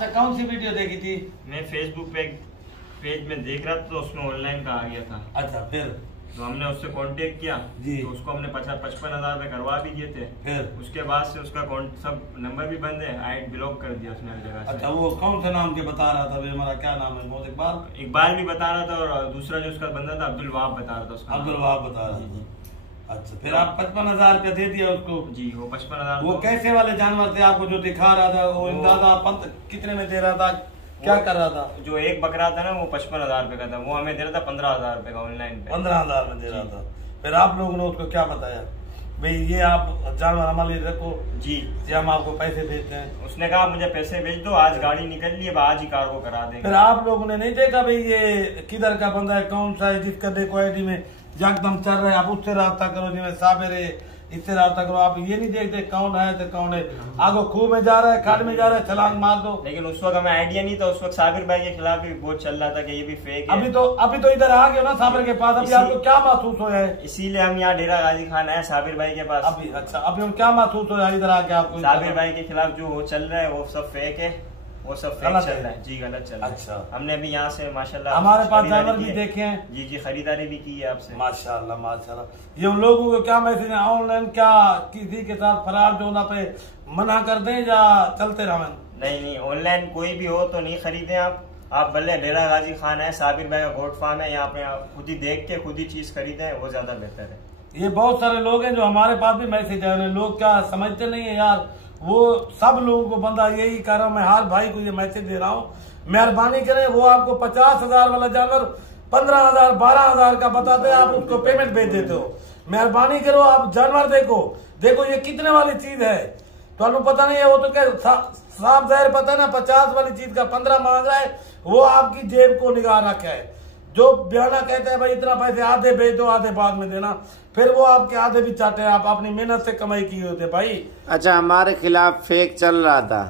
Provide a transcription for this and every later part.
अच्छा, कौन सी वीडियो देखी थी? मैं फेसबुक पे एक पेज में देख रहा था तो उसमें ऑनलाइन का आ गया था। अच्छा, फिर तो हमने उससे कांटेक्ट किया जी। तो उसको हमने 55,000 रुपए करवा भी दिए थे। फिर उसके बाद से उसका सब नंबर भी बंद है, आईडी ब्लॉक कर दिया उसने हर जगह से। अच्छा, वो कौन से नाम के बता रहा था? भाई हमारा क्या नाम है? मोहम्मद इकबाल। इकबाल भी बता रहा था और दूसरा जो उसका बंदा था अब्दुल वहाब बता रहा था उसका। अब्दुल वहाब बता रहा था। अच्छा, फिर आप 55,000 रुपया दे दिया उसको? जी, वो 55,000। वो कैसे वाले जानवर थे आपको जो दिखा रहा था? वो अंदाजा पंत कितने में दे रहा था? क्या कर रहा था? जो एक बकरा था ना वो 55,000 रुपए का था, वो हमें दे रहा था 15,000 रुपए का ऑनलाइन पे। 15,000 में दे रहा था। फिर आप लोगों ने उसको क्या बताया? भाई ये आप जानवर हमारे लिए रखो जी, ये हम आपको पैसे भेजते हैं। उसने कहा मुझे पैसे भेज दो, आज गाड़ी निकल ली है, आज ही कार्गो करा देंगे। फिर आप लोगों ने नहीं देखा भाई ये किधर का बंदा है, कौन सा है, जिसका देखो आईडी में यकदम चल रहा है, आप उससे रास्ता करो, जिसमें साबिर है इससे रास्ता करो। आप ये नहीं देखते कौन है तो कौन है, आगो खूह में जा रहा है, खाड़ में जा रहा है, छलांग मार दो। लेकिन उस वक्त हमें आइडिया नहीं था, उस वक्त साबिर भाई के खिलाफ भी बहुत चल रहा था कि ये भी फेक है। अभी तो इधर आ गए ना साबिर के पास, अभी आपको क्या महसूस हो रहा है? इसीलिए हम यहाँ डेरा गाजी खान आए साबिर भाई के पास। अभी अच्छा, अभी हम क्या महसूस हो रहा है इधर आके आपको? साबिर भाई के खिलाफ जो वो चल रहा है वो सब फेक है, वो सब फेक चल रहा है जी, गलत चल रहा है। अच्छा, हमने अभी यहाँ से माशाल्लाह हमारे पास जानवर भी देखे हैं। जी जी, खरीदारी भी की है आपसे माशाल्लाह माशाल्लाह। ये उन लोगों को क्या मैसेज है ऑनलाइन, क्या किसी के साथ फरार जो ना पे मना कर दें या चलते रहें? नहीं, ऑनलाइन कोई भी हो तो नहीं खरीदे आप भले डेरा गाजी खान है, साबिर भाई का गोट फार्म है, यहाँ पे खुद ही देख के खुद ही चीज खरीदे, वो ज्यादा बेहतर है। ये बहुत सारे लोग हैं जो हमारे पास भी मैसेज आए, लोग क्या समझते नहीं है यार, वो सब लोगों को बंदा यही कह रहा हूँ मैं, हर भाई को ये मैसेज दे रहा हूँ, मेहरबानी करें वो आपको 50,000 वाला जानवर 15,000 12,000 का बताते हैं, आप उसको पेमेंट भेज देते हो। मेहरबानी करो, आप जानवर देखो ये कितने वाली चीज है, तो पता नहीं है, वो तो क्या साफ जाहिर पता है ना, 50 वाली चीज का 15 मांग रहा है, वो आपकी जेब को निगाह रखा है। जो बयाना कहता है भाई इतना पैसे आधे भेज दो आधे बाद में देना, फिर वो आपके आधे भी चाहते हैं, आप अपनी मेहनत से कमाई की होते भाई। अच्छा, हमारे खिलाफ फेक चल रहा था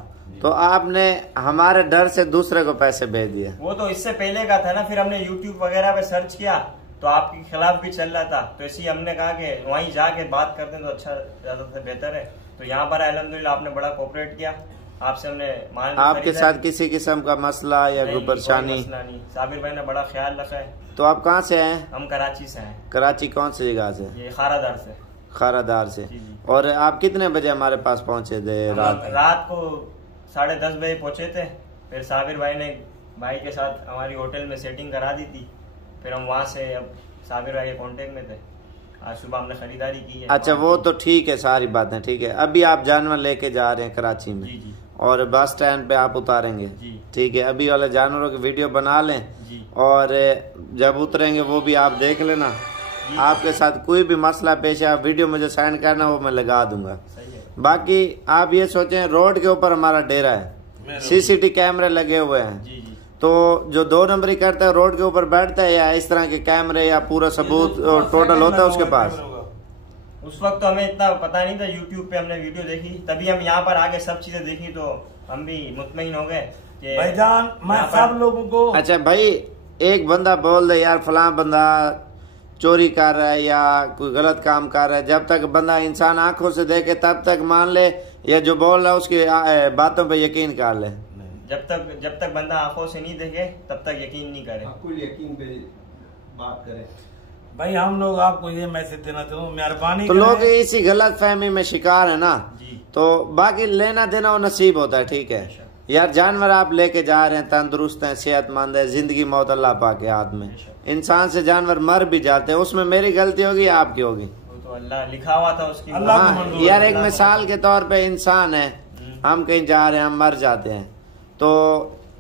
तो आपने हमारे डर से दूसरे को पैसे भेज दिया? वो तो इससे पहले का था ना, फिर हमने यूट्यूब वगैरह पे सर्च किया तो आपके खिलाफ भी चल रहा था, तो इसी हमने कहा कि वहीं जाके बात करते हैं तो अच्छा ज्यादा से बेहतर है। तो यहाँ पर अल्हम्दुलिल्लाह आपने बड़ा कोऑपरेट किया, आपसे हमने माल आपके साथ किसी किस्म का मसला या कोई परेशानी नहीं, साबिर भाई ने बड़ा ख्याल रखा है। तो आप कहाँ से हैं? हम कराची से हैं। कराची कौन सी जगह से? ये खारादार से। खारादार से। जी जी। और आप कितने बजे हमारे पास पहुँचे थे? रात को 10:30 बजे पहुंचे थे। फिर साबिर भाई ने भाई के साथ हमारी होटल में सेटिंग करा दी थी, फिर हम वहाँ से अब साबिर भाई के कांटेक्ट में थे, आज सुबह हमने खरीदारी की है। अच्छा, वो तो ठीक है, सारी बातें ठीक है। अभी आप जानवर लेके जा रहे हैं कराची में? जी जी। और बस स्टैंड पे आप उतारेंगे? जी ठीक है, अभी वाले जानवरों की वीडियो बना लें जी। और जब उतरेंगे वो भी आप देख लेना। आपके साथ कोई भी मसला पेश है, आप वीडियो मुझे सेंड करना, वो मैं लगा दूंगा। सही है। बाकी आप ये सोचें, रोड के ऊपर हमारा डेरा है, सीसीटीवी कैमरे लगे हुए हैं। जी जी। तो जो 2 नंबरी करता है रोड के ऊपर बैठता है या इस तरह के कैमरे या पूरा सबूत टोटल होता है उसके पास? उस वक्त तो हमें इतना पता नहीं था, यूट्यूब पे हमने वीडियो देखी, तभी हम यहाँ पर आके सब चीजें देखी तो हम भी मुतमईन हो गए कि भाईजान मैं सब लोगों को। अच्छा भाई, एक बंदा बोल दे यार फलां बंदा चोरी कर रहा है या कोई गलत काम कर रहा है, जब तक बंदा इंसान आंखों से देखे तब तक मान ले, या जो बोल रहा है उसकी बातों पे यकीन कर ले? जब तक बंदा आंखों से नहीं देखे तब तक यकीन नहीं करे। कुल यकीन पे बात करे। भाई हम लोग आपको ये मैसेज देना चाहूँ, मेहरबानी तो लोग इसी गलत फहमी में शिकार है ना जी। तो बाकी लेना देना वो नसीब होता है, ठीक है यार। जानवर आप लेके जा रहे हैं, तंदुरुस्त हैं, सेहतमंद है, जिंदगी मौत अल्लाह पाक के हाथ में। इंसान से जानवर मर भी जाते हैं, उसमें मेरी गलती होगी या आपकी होगी? वो तो अल्लाह लिखा हुआ था उसकी। हाँ यार, एक मिसाल के तौर पे इंसान है, हम कहीं जा रहे हैं, हम मर जाते हैं, तो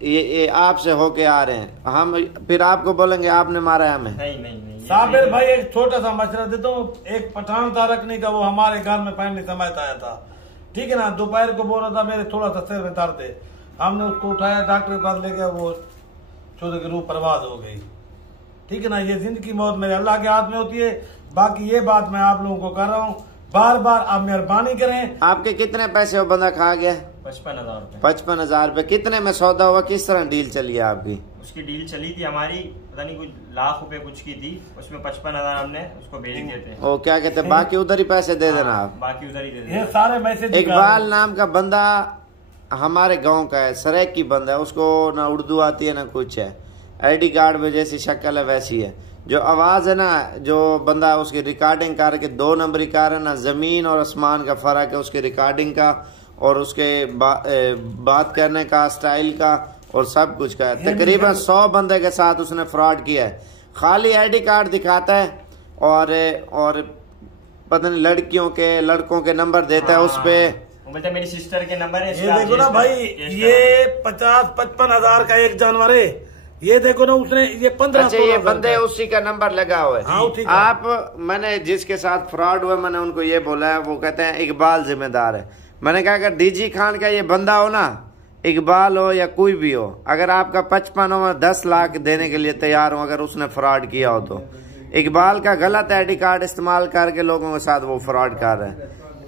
ये आपसे होके आ रहे हैं, हम फिर आपको बोलेंगे आपने मारा है हमें? नहीं। साबिर भाई एक छोटा सा मशवरा देता हूँ, एक पठान था रखने का, वो हमारे घर में फैमिली समेत आया था, ठीक है ना। दोपहर को बोल रहा था मेरे थोड़ा सा सिर में दर्द है, हमने उसको उठाया डॉक्टर के पास ले गया, वो चौदह की रूह परवाज हो गई, ठीक है ना। ये जिंदगी मौत मेरे अल्लाह के हाथ में होती है। बाकी ये बात मैं आप लोगों को कर रहा हूँ, बार बार आप मेहरबानी करें। आपके कितने पैसे वो बंदा खा गया? 55,000 रुपए। 55,000 रुपए। कितने में सौदा हुआ? किस तरह डील चली है आपकी? उसकी डील चली थी हमारी, पता नहीं कुछ लाख रुपए कुछ की थी, उसमें 55,000 हमने उसको भेज दिए थे। ओ क्या कहते हैं, बाकी उधर ही पैसे दे देना आप? बाकी उधर ही दे देना। ये सारे मैसेज इकबाल नाम का बंदा हमारे गांव का है, सरेक की बंदा है, उसको ना उर्दू आती है ना कुछ है, आईडी कार्ड में जैसी शक्ल है वैसी है। जो आवाज है ना, जो बंदा उसकी रिकॉर्डिंग करके 2 नंबरी कार है ना, जमीन और आसमान का फर्क है उसकी रिकॉर्डिंग का और उसके बात करने का स्टाइल का और सब कुछ का। तकरीबन 100 बंदे के साथ उसने फ्रॉड किया है। खाली आईडी कार्ड दिखाता है और पता नहीं लड़कियों के लड़कों के नंबर देता है, उस पे बोलते मेरी सिस्टर के नंबर है। ये देखो ना भाई, ये 50-55 हजार का एक जानवर है। ये देखो ना, उसने ये 15। अच्छा, ये बंदे उसी का नंबर लगा हुआ है। हाँ, आप, मैंने जिसके साथ फ्रॉड हुआ मैंने उनको ये बोला है, वो कहते हैं इकबाल जिम्मेदार है। मैंने कहा अगर डीजी खान का ये बंदा हो ना, इकबाल हो या कोई भी हो, अगर आपका 55 हो 10 लाख देने के लिए तैयार हो अगर उसने फ्रॉड किया हो तो। इकबाल का गलत आईडी कार्ड इस्तेमाल करके लोगों के साथ वो फ्रॉड कर रहे हैं।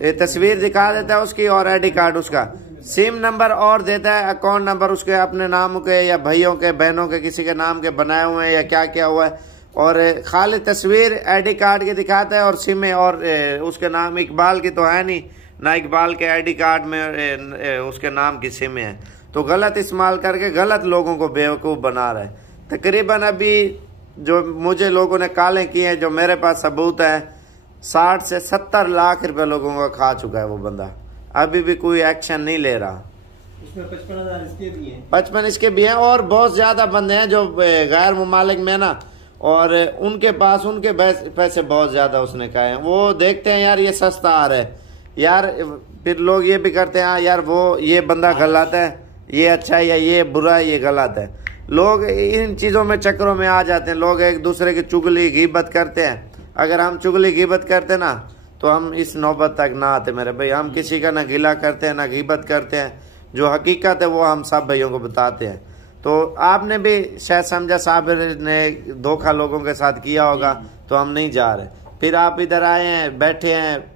ये तस्वीर दिखा देता है उसकी और आईडी कार्ड उसका, सिम नंबर और देता है, अकाउंट नंबर उसके अपने नाम के या भाइयों के बहनों के किसी के नाम के बनाए हुए हैं या क्या क्या हुआ है, और खाली तस्वीर आईडी कार्ड की दिखाता है और सिम है और उसके नाम इकबाल की तो है नहीं ना, इकबाल के आईडी कार्ड में उसके नाम की सिम है। तो गलत इस्तेमाल करके गलत लोगों को बेवकूफ़ बना रहा है। तकरीबन अभी जो मुझे लोगों ने कालें की हैं, जो मेरे पास सबूत है, 60 से 70 लाख रुपए लोगों का खा चुका है वो बंदा। अभी भी कोई एक्शन नहीं ले रहा। उसमें 55,000 इसके भी हैं, 55 इसके भी हैं और बहुत ज्यादा बंदे हैं जो गैर मुमालिक में ना, और उनके पास उनके पैसे बहुत ज्यादा उसने कहे हैं। वो देखते हैं यार ये सस्ता आ रहा है यार, फिर लोग ये भी करते हैं यार वो ये बंदा गलत है, ये अच्छा है, या ये बुरा है, ये गलत है। लोग इन चीजों में चक्करों में आ जाते हैं। लोग एक दूसरे की चुगली गीबत करते हैं। अगर हम चुगली गीबत करते ना तो हम इस नौबत तक ना आते मेरे भाई। हम किसी का ना गिला करते हैं ना गीबत करते हैं, जो हकीकत है वो हम सब भाइयों को बताते हैं। तो आपने भी शायद समझा साबिर ने धोखा लोगों के साथ किया होगा, तो हम नहीं जा रहे। फिर आप इधर आए हैं, बैठे हैं,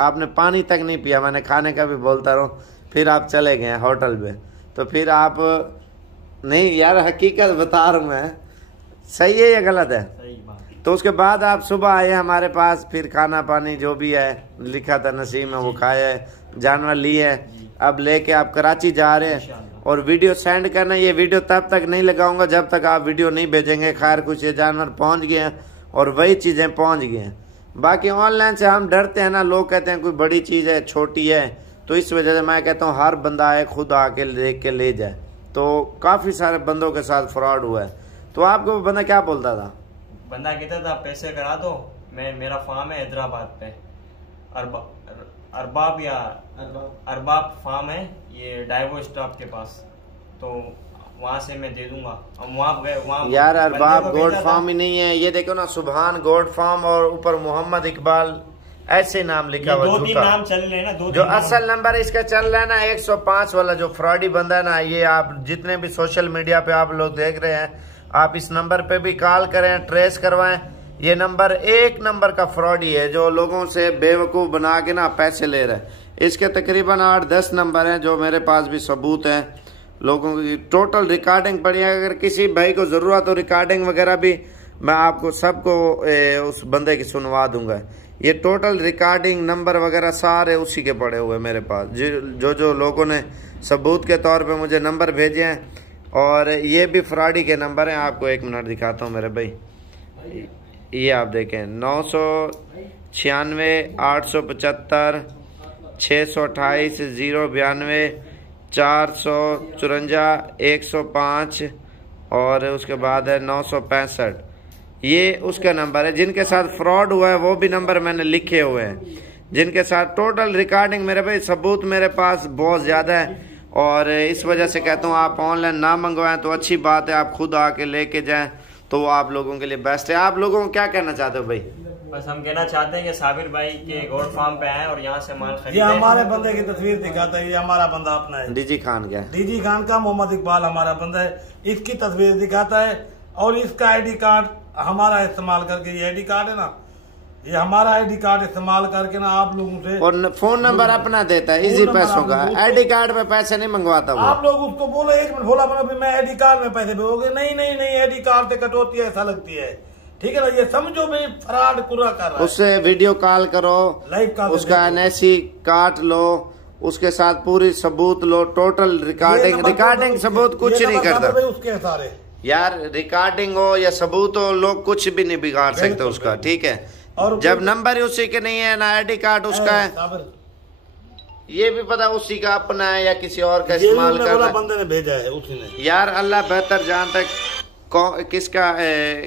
आपने पानी तक नहीं पिया, मैंने खाने का भी बोलता रहूं, फिर आप चले गए होटल में। तो फिर आप नहीं यार, हकीकत बता रहा हूं मैं, सही है या गलत है? सही बात। तो उसके बाद आप सुबह आए हमारे पास, फिर खाना पानी जो भी है लिखा था नसीब में वो खाया है, जानवर लिए है, अब लेके आप कराची जा रहे हैं। और वीडियो सेंड करना, ये वीडियो तब तक नहीं लगाऊंगा जब तक आप वीडियो नहीं भेजेंगे। खैर कुछ ये जानवर पहुंच गए हैं और वही चीजें पहुंच गई हैं। बाकी ऑनलाइन से हम डरते हैं ना, लोग कहते हैं कोई बड़ी चीज है, छोटी है, तो इस वजह से मैं कहता हूँ हर बंदा आए खुद आके देख के ले जाए। तो काफी सारे बंदों के साथ फ्रॉड हुआ है। तो आपको वो बंदा क्या बोलता था? बंदा कहता था पैसे करा दो, मेरा फार्म है हैदराबाद पे, अरबाब फार्म है ये डाइवो स्टॉप के पास, तो वहां से मैं दे दूंगा। हम वहां गए, वहां यार अरबाब गोल्ड फार्म ही नहीं है, ये देखो ना, सुभान गोल्ड फार्म और ऊपर मोहम्मद इकबाल ऐसे नाम लिखा हुआ। 2-3 नाम चल रहे हैं ना, जो असल नंबर इसका चल रहा है ना 105 वाला, जो फ्रॉडी बंदा है ना, ये आप जितने भी सोशल मीडिया पे आप लोग देख रहे हैं, आप इस नंबर पे भी कॉल करें, ट्रेस करवाएं। ये नंबर 1 नंबर का फ्रॉडी है जो लोगों से बेवकूफ बना के ना पैसे ले रहे हैं। इसके तकरीबन 8-10 नंबर हैं जो मेरे पास भी सबूत है। लोगों की टोटल रिकॉर्डिंग पड़ी है। अगर किसी भाई को जरूरत हो रिकॉर्डिंग वगैरह भी, मैं आपको सबको उस बंदे की सुनवा दूंगा। ये टोटल रिकॉर्डिंग नंबर वगैरह सारे उसी के पड़े हुए मेरे पास, जो लोगों ने सबूत के तौर पे मुझे नंबर भेजे हैं। और ये भी फ्रॉडी के नंबर हैं, आपको 1 मिनट दिखाता हूँ मेरे भाई। ये आप देखें 996 875 628 092 454 105 और उसके बाद है 965। ये उसका नंबर है। जिनके साथ फ्रॉड हुआ है वो भी नंबर मैंने लिखे हुए हैं, जिनके साथ टोटल रिकॉर्डिंग मेरे भाई सबूत मेरे पास बहुत ज्यादा है। और इस वजह से कहता हूँ आप ऑनलाइन ना मंगवाएं तो अच्छी बात है, आप खुद आके लेके जाएं तो वो आप लोगों के लिए बेस्ट है। आप लोगों को क्या कहना चाहते हो भाई? बस हम कहना चाहते हैं कि साबिर भाई के गोल्ड फार्म पे आए और यहाँ से माल खरीदें। ये हमारे बंदे की तस्वीर दिखाता है, ये हमारा बंदा अपना है, डीजी खान क्या? डीजी खान का मोहम्मद इकबाल हमारा बंदा है, इसकी तस्वीर दिखाता है और इसका आईडी कार्ड हमारा इस्तेमाल करके, ये आईडी कार्ड है ना, ये हमारा आईडी कार्ड इस्तेमाल करके ना आप लोगों से, और फोन नंबर अपना देता है इजी पैसों का। आईडी कार्ड में पैसे नहीं मंगवाता वो। आप लोग उसको बोलो 1 मिनट बोला मैं आईडी कार्ड में पैसे भेजोगे, नहीं आईडी कार्ड से कटौती ऐसा लगती है, ठीक है ना। ये समझो भाई फ्रॉड पूरा कर रहा है। उससे वीडियो कॉल करो, लाइव कॉल, उसका एनएससी काट लो उसके साथ पूरी सबूत लो, टोटल रिकॉर्डिंग सबूत कुछ नहीं करता उसके सारे यार, रिकॉर्डिंग हो या सबूत हो, लोग कुछ भी नहीं बिगाड़ सकते उसका, ठीक है। और जब नंबर ही उसी के नहीं है ना ID कार्ड उसका है, ये भी पता उसी का अपना है या किसी और का इस्तेमाल कर रहा है, बंदे ने भेजा है उसी ने। यार अल्लाह बेहतर जान तक किसका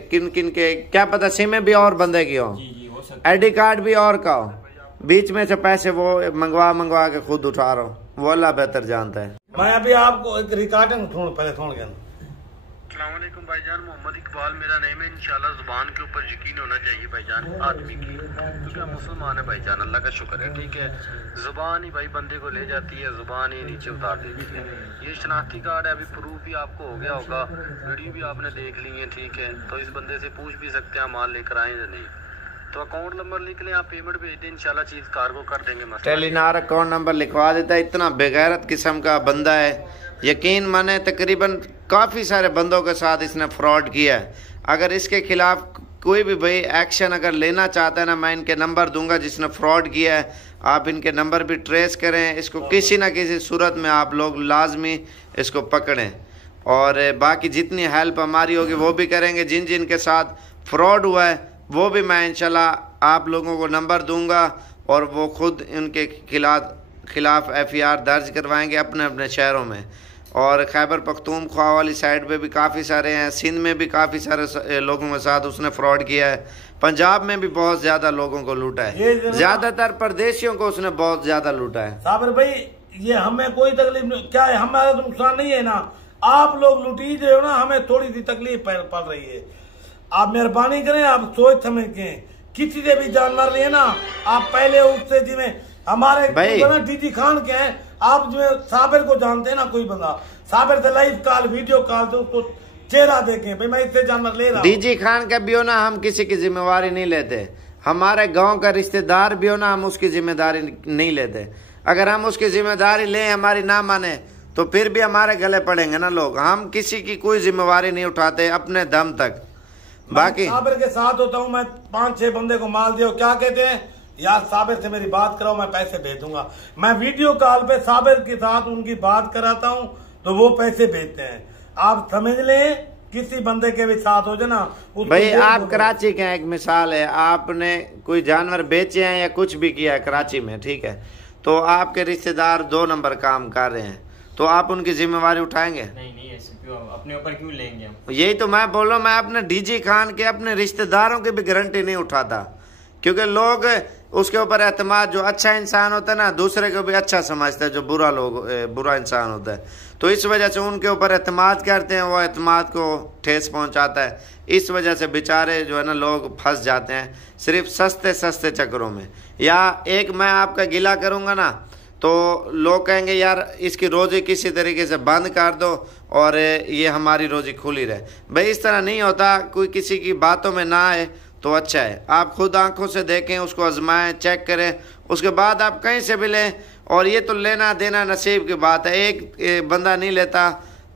किन किन के क्या पता, सिम भी और बंदे की हो, ID कार्ड भी और का हो, बीच में से पैसे वो मंगवा के खुद उठा रहा हूँ, वो अल्लाह बेहतर जानता है। मैं अभी आपको एक रिकॉर्डिंग पहले छोड़ गया। अस्सलामुअलैकुम भाईजान, मोहम्मद इकबाल मेरा नेम है। इंशाल्लाह जुबान के ऊपर यकीन होना चाहिए भाईजान आदमी की, क्योंकि हम मुसलमान है भाईजान, अल्लाह का शुक्र है, ठीक है। जुबान ही भाई बंदे को ले जाती है, जुबान ही नीचे उतार देती है। ये शनाख्ती कार्ड है, अभी प्रूफ भी आपको हो गया होगा, वीडियो भी आपने देख ली है, ठीक है। तो इस बंदे से पूछ भी सकते हैं माल लेकर आए या नहीं, तो अकाउंट नंबर लिख लें, आप पेमेंट भेज दें, इंशाल्लाह चीज कार्गो कर देंगे। टेलीनार अकाउंट नंबर लिखवा देता है, इतना बेगैरत किस्म का बंदा है, यकीन माने तकरीबन काफ़ी सारे बंदों के साथ इसने फ्रॉड किया है। अगर इसके खिलाफ कोई भी भाई एक्शन अगर लेना चाहता है ना, मैं इनके नंबर दूंगा जिसने फ्रॉड किया है, आप इनके नंबर भी ट्रेस करें, इसको किसी ना किसी सूरत में आप लोग लाजमी इसको पकड़ें, और बाकी जितनी हेल्प हमारी होगी वो भी करेंगे। जिन जिन के साथ फ्रॉड हुआ है वो भी मैं इंशाल्लाह आप लोगों को नंबर दूंगा, और वो खुद इनके खिलाफ FIR दर्ज करवाएंगे अपने अपने शहरों में। और खैबर पख्तूनख्वा वाली साइड पे भी काफ़ी सारे हैं, सिंध में भी काफ़ी सारे लोगों के साथ उसने फ्रॉड किया है, पंजाब में भी बहुत ज़्यादा लोगों को लूटा है, ज़्यादातर परदेशियों को उसने बहुत ज़्यादा लूटा है। साबिर भाई ये हमें कोई तकलीफ नहीं, क्या है हमारा तो नुकसान नहीं है ना, आप लोग लुटी रहे हो ना, हमें थोड़ी सी तकलीफ पड़ रही है। आप मेहरबानी करें, आप सोच समझ के किसी से भी जानवर लिए ना, आप पहले उससे जिन्हें हमारे डीजी खान के हैं, आप जो साबिर को जानते हैं ना, कोई बंदा साबिर से लाइव कॉल वीडियो कॉल से उसको चेहरा देखें भाई मैं इससे जानवर ले रहा हूं। डीजी खान का भी हो ना, हम किसी की जिम्मेवारी नहीं लेते, हमारे गांव का रिश्तेदार भी हो ना, हम उसकी जिम्मेदारी नहीं लेते। अगर हम उसकी जिम्मेदारी लें, हमारी ना माने, तो फिर भी हमारे गले पड़ेंगे ना लोग। हम किसी की कोई जिम्मेवारी नहीं उठाते अपने दम तक। बाकी साबिर के साथ होता हूँ मैं, 5-6 बंदे को माल दिया, क्या कहते हैं यार साबिर से मेरी बात कराओ, मैं पैसे भेज दूंगा। मैं वीडियो कॉल पे साबिर के साथ उनकी बात कराता हूँ तो वो पैसे भेजते हैं। आप समझ लें, किसी बंदे के भी साथ हो जाए ना भाई, आप कराची के एक मिसाल है, आपने कोई जानवर बेचे हैं या कुछ भी किया है कराची में, ठीक है, तो आपके रिश्तेदार 2 नंबर काम कर रहे हैं, तो आप उनकी जिम्मेवारी उठाएंगे? नहीं ऐसे क्यों, अपने ऊपर क्यों लेंगे हम? यही तो मैं बोल रहा हूँ, मैं अपने डीजी खान के अपने रिश्तेदारों की भी गारंटी नहीं उठाता, क्योंकि लोग उसके ऊपर एतमाद, जो अच्छा इंसान होता है ना दूसरे को भी अच्छा समझता है, जो बुरा इंसान होता है, तो इस वजह से उनके ऊपर एतमाद करते हैं, वो एतमाद को ठेस पहुंचाता है। इस वजह से बेचारे जो है ना लोग फंस जाते हैं सिर्फ सस्ते चक्करों में। या एक मैं आपका गिला करूंगा ना तो लोग कहेंगे यार इसकी रोज़ी किसी तरीके से बंद कर दो और ये हमारी रोज़ी खुली रहे। भाई इस तरह नहीं होता, कोई किसी की बातों में ना आए तो अच्छा है। आप खुद आंखों से देखें, उसको आजमाएं, चेक करें, उसके बाद आप कहीं से भी लें। और ये तो लेना देना नसीब की बात है, एक बंदा नहीं लेता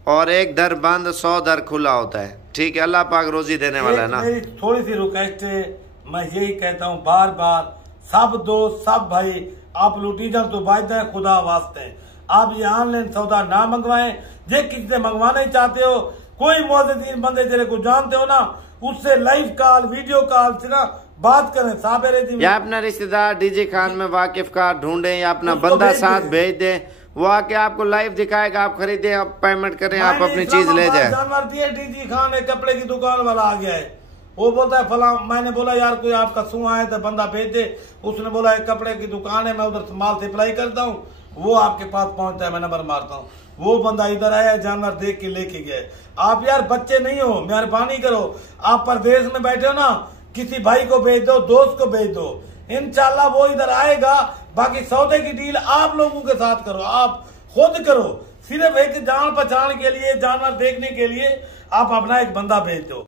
और एक दर बंद 100 दर खुला होता है। ठीक है, अल्लाह पाक रोजी देने वाला है ना। मेरी थोड़ी सी रिक्वेस्ट है, मैं यही कहता हूँ बार बार, सब दोस्त सब भाई आप लुटीजर तो वायदा है, खुदा वास्ते आप ये ऑनलाइन सौदा ना मंगवाएं। जे किसी से मंगवाना ही चाहते हो, कोई मुअज़्ज़िज़ीन बंदे जरे को जानते हो ना, उससे लाइव कॉल वीडियो कॉल से ना बात करें। साबिर या अपना रिश्तेदार डीजी खान में वाकिफ का ढूंढे या अपना बंदा साथ भेज दे, वो आके आपको लाइव दिखाएगा, आप खरीदे, आप पेमेंट करें, आप अपनी चीज ले जाए। जानवर दिए डीजी खान एक कपड़े की दुकान वाला आ गया है, वो बोलता है फला, मैंने बोला यार कोई आपका सुन आया तो बंदा भेज दे। उसने बोला एक कपड़े की दुकान है, मैं उधर माल सप्लाई करता हूँ, वो आपके पास पहुंचता है, मैं नंबर मारता हूँ। वो बंदा इधर आया, जानवर देख के लेके गए। आप यार बच्चे नहीं हो, मेहरबानी करो, आप परदेश में बैठे हो ना, किसी भाई को भेज दो, दोस्त को भेज दो, इंशाल्लाह वो इधर आएगा। बाकी सौदे की डील आप लोगों के साथ करो, आप खुद करो, सिर्फ एक जान पहचान के लिए, जानवर देखने के लिए आप अपना एक बंदा भेज दो।